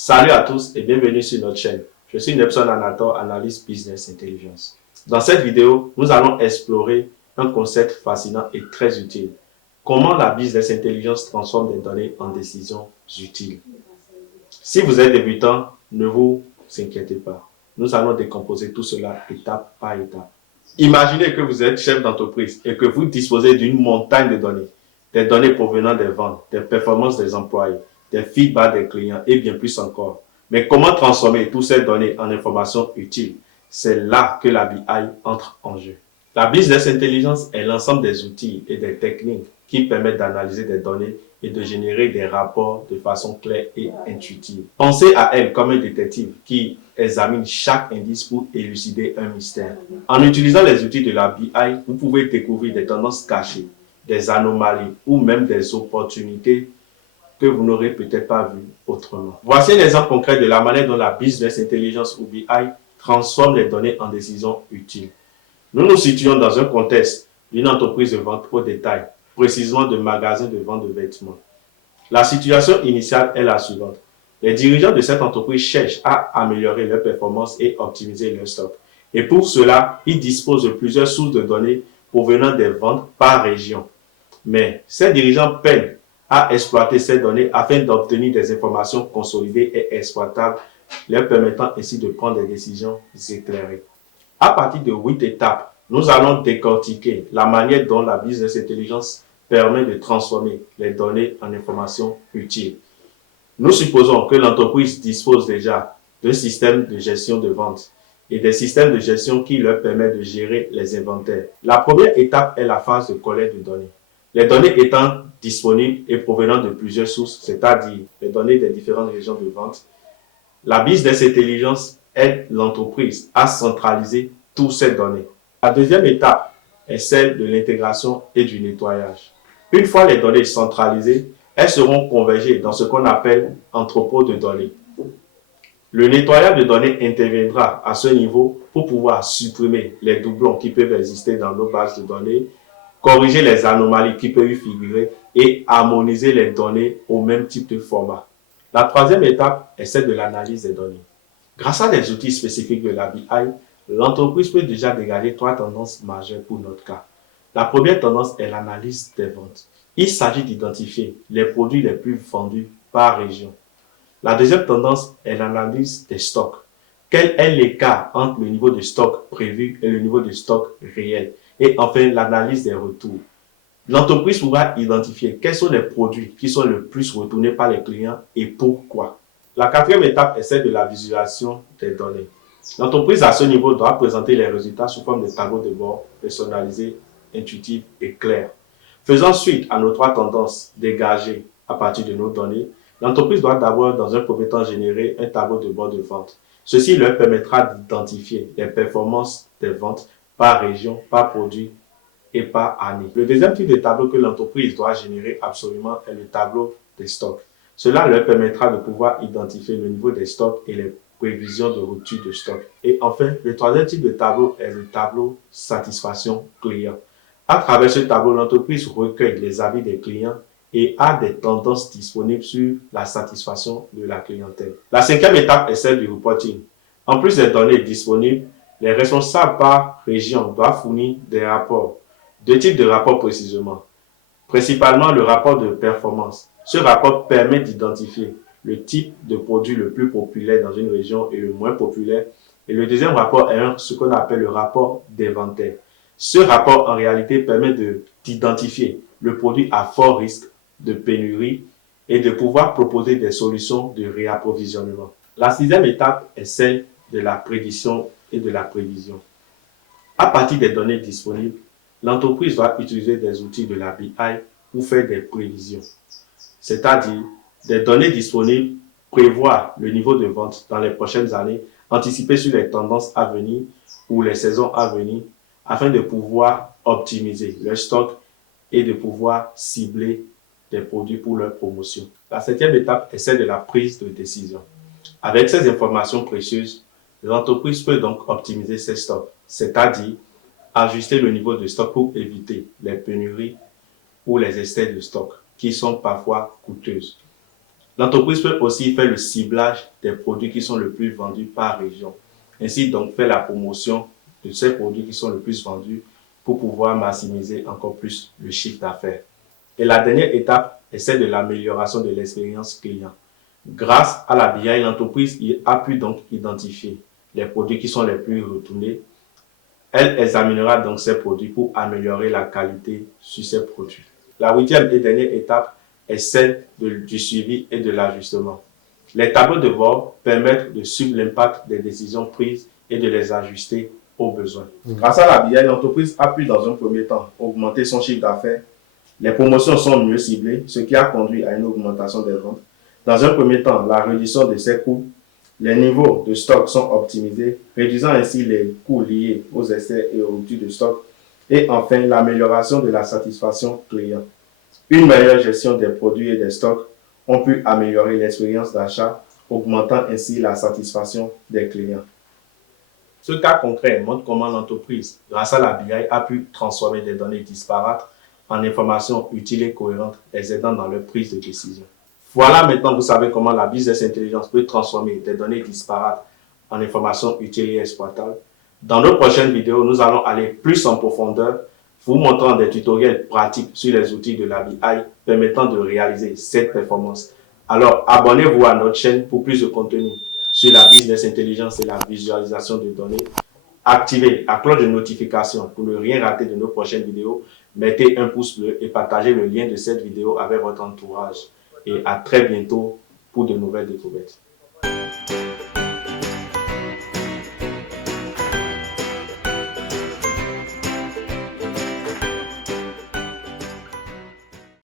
Salut à tous et bienvenue sur notre chaîne. Je suis Nepson Anator, analyste Business Intelligence. Dans cette vidéo, nous allons explorer un concept fascinant et très utile. Comment la Business Intelligence transforme des données en décisions utiles. Si vous êtes débutant, ne vous inquiétez pas. Nous allons décomposer tout cela étape par étape. Imaginez que vous êtes chef d'entreprise et que vous disposez d'une montagne de données. Des données provenant des ventes, des performances des employés, des feedbacks des clients et bien plus encore. Mais comment transformer toutes ces données en informations utiles? C'est là que la BI entre en jeu. La business intelligence est l'ensemble des outils et des techniques qui permettent d'analyser des données et de générer des rapports de façon claire et intuitive. Pensez à elle comme un détective qui examine chaque indice pour élucider un mystère. En utilisant les outils de la BI, vous pouvez découvrir des tendances cachées, des anomalies ou même des opportunités que vous n'aurez peut-être pas vues autrement. Voici un exemple concret de la manière dont la business intelligence ou BI transforme les données en décisions utiles. Nous nous situons dans un contexte d'une entreprise de vente au détail, précisément de magasins de vente de vêtements. La situation initiale est la suivante. Les dirigeants de cette entreprise cherchent à améliorer leur performance et optimiser leur stock. Et pour cela, ils disposent de plusieurs sources de données provenant des ventes par région. Mais ces dirigeants peinent à exploiter ces données afin d'obtenir des informations consolidées et exploitables, leur permettant ainsi de prendre des décisions éclairées. À partir de 8 étapes, nous allons décortiquer la manière dont la business intelligence permet de transformer les données en informations utiles. Nous supposons que l'entreprise dispose déjà d'un système de gestion de vente et des systèmes de gestion qui leur permettent de gérer les inventaires. La première étape est la phase de collecte de données. Les données étant disponibles et provenant de plusieurs sources, c'est-à-dire les données des différentes régions de vente, la business intelligence aide l'entreprise à centraliser toutes ces données. La deuxième étape est celle de l'intégration et du nettoyage. Une fois les données centralisées, elles seront convergées dans ce qu'on appelle entrepôt de données. Le nettoyage de données interviendra à ce niveau pour pouvoir supprimer les doublons qui peuvent exister dans nos bases de données, corriger les anomalies qui peuvent y figurer et harmoniser les données au même type de format. La troisième étape est celle de l'analyse des données. Grâce à des outils spécifiques de la BI, l'entreprise peut déjà dégager trois tendances majeures pour notre cas. La première tendance est l'analyse des ventes. Il s'agit d'identifier les produits les plus vendus par région. La deuxième tendance est l'analyse des stocks. Quel est l'écart entre le niveau de stock prévu et le niveau de stock réel? Et enfin, l'analyse des retours. L'entreprise pourra identifier quels sont les produits qui sont le plus retournés par les clients et pourquoi. La quatrième étape est celle de la visualisation des données. L'entreprise à ce niveau doit présenter les résultats sous forme de tableaux de bord personnalisés, intuitifs et clairs. Faisant suite à nos trois tendances dégagées à partir de nos données, l'entreprise doit d'abord, dans un premier temps, générer un tableau de bord de vente. Ceci leur permettra d'identifier les performances des ventes par région, par produit et par année. Le deuxième type de tableau que l'entreprise doit générer absolument est le tableau des stocks. Cela leur permettra de pouvoir identifier le niveau des stocks et les prévisions de rupture de stock. Et enfin, le troisième type de tableau est le tableau satisfaction client. À travers ce tableau, l'entreprise recueille les avis des clients et a des tendances disponibles sur la satisfaction de la clientèle. La cinquième étape est celle du reporting. En plus des données disponibles, les responsables par région doivent fournir des rapports. Deux types de rapports précisément. Principalement le rapport de performance. Ce rapport permet d'identifier le type de produit le plus populaire dans une région et le moins populaire. Et le deuxième rapport est ce qu'on appelle le rapport d'inventaire. Ce rapport en réalité permet d'identifier le produit à fort risque de pénurie et de pouvoir proposer des solutions de réapprovisionnement. La sixième étape est celle de la prédiction et de la prévision. À partir des données disponibles, l'entreprise doit utiliser des outils de la BI pour faire des prévisions. C'est-à-dire, des données disponibles prévoient le niveau de vente dans les prochaines années, anticiper sur les tendances à venir ou les saisons à venir, afin de pouvoir optimiser leur stock et de pouvoir cibler des produits pour leur promotion. La septième étape est celle de la prise de décision. Avec ces informations précieuses, l'entreprise peut donc optimiser ses stocks, c'est-à-dire ajuster le niveau de stock pour éviter les pénuries ou les excès de stock qui sont parfois coûteuses. L'entreprise peut aussi faire le ciblage des produits qui sont le plus vendus par région. Ainsi, donc, faire la promotion de ces produits qui sont le plus vendus pour pouvoir maximiser encore plus le chiffre d'affaires. Et la dernière étape est celle de l'amélioration de l'expérience client. Grâce à la BI, l'entreprise a pu donc identifier les produits qui sont les plus retournés. Elle examinera donc ces produits pour améliorer la qualité sur ces produits. La huitième et dernière étape est celle du suivi et de l'ajustement. Les tableaux de bord permettent de suivre l'impact des décisions prises et de les ajuster aux besoins. Grâce à la BI, l'entreprise a pu dans un premier temps augmenter son chiffre d'affaires. Les promotions sont mieux ciblées, ce qui a conduit à une augmentation des ventes. Dans un premier temps, la réduction de ses coûts. Les niveaux de stock sont optimisés, réduisant ainsi les coûts liés aux essais et aux ruptures de stock. Et enfin, l'amélioration de la satisfaction client. Une meilleure gestion des produits et des stocks ont pu améliorer l'expérience d'achat, augmentant ainsi la satisfaction des clients. Ce cas concret montre comment l'entreprise, grâce à la BI, a pu transformer des données disparates en informations utiles et cohérentes, les aidant dans leur prise de décision. Voilà, maintenant vous savez comment la business intelligence peut transformer des données disparates en informations utiles et exploitables. Dans nos prochaines vidéos, nous allons aller plus en profondeur, vous montrant des tutoriels pratiques sur les outils de la BI permettant de réaliser cette performance. Alors, abonnez-vous à notre chaîne pour plus de contenu sur la business intelligence et la visualisation de données. Activez la cloche de notification pour ne rien rater de nos prochaines vidéos. Mettez un pouce bleu et partagez le lien de cette vidéo avec votre entourage. Et à très bientôt pour de nouvelles découvertes.